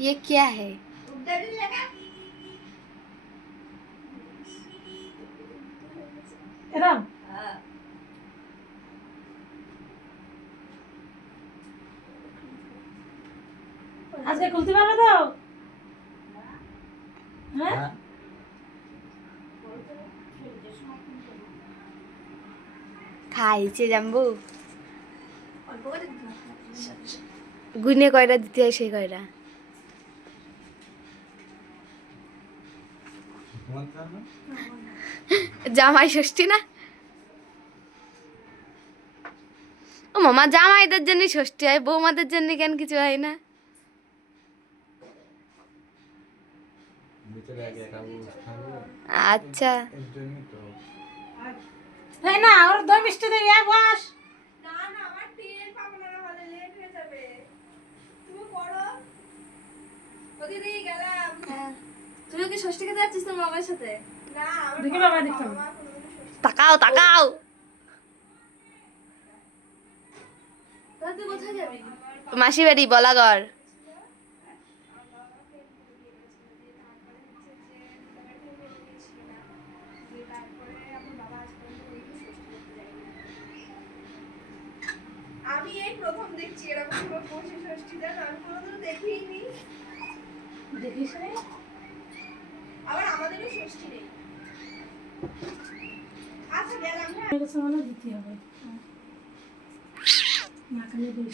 ये क्या है? আজকে খুলতে পারবে তো? হ্যাঁ খাইছে জাম্বু গুনে কয়টা দিতে হয় সেই কয়টা জামাই ষষ্ঠী না ও মামা জামাইদের জন্য ষষ্ঠী হয় বৌমাদের জন্য কেন কিছু হয় না আচ্ছা তাই না ওর দই মিষ্টি দিয়ে বস না না আমার ট্রেন পাবো না হলে লেট হয়ে যাবে তুমি করো ওদিকে গেলাম তুই কি ষষ্ঠী খেতে যাচ্ছিস তোর মামার সাথে না আমার দেখি বাবা দেখতাম তাকাও তাকাও তুই কোথায় যাবি মাসি বাড়ি বলাগড় আমি এই প্রথম দেখছি এরকম কোনো পঁচিশ ষষ্ঠী দেন আমি কোনোদিন দেখিনি দেখিস রে আবার আমাদেরও ষষ্ঠী নেই আচ্ছা গেলাম হ্যাঁ আমার কাছে মনে হয় দিতে হবে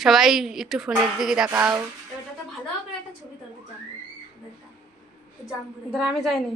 সবাই একটু ফোনের দিকে তাকাও এটা তো ভালো করে একটা ছবি তুলতে জানবো জানবো আমি যাইনি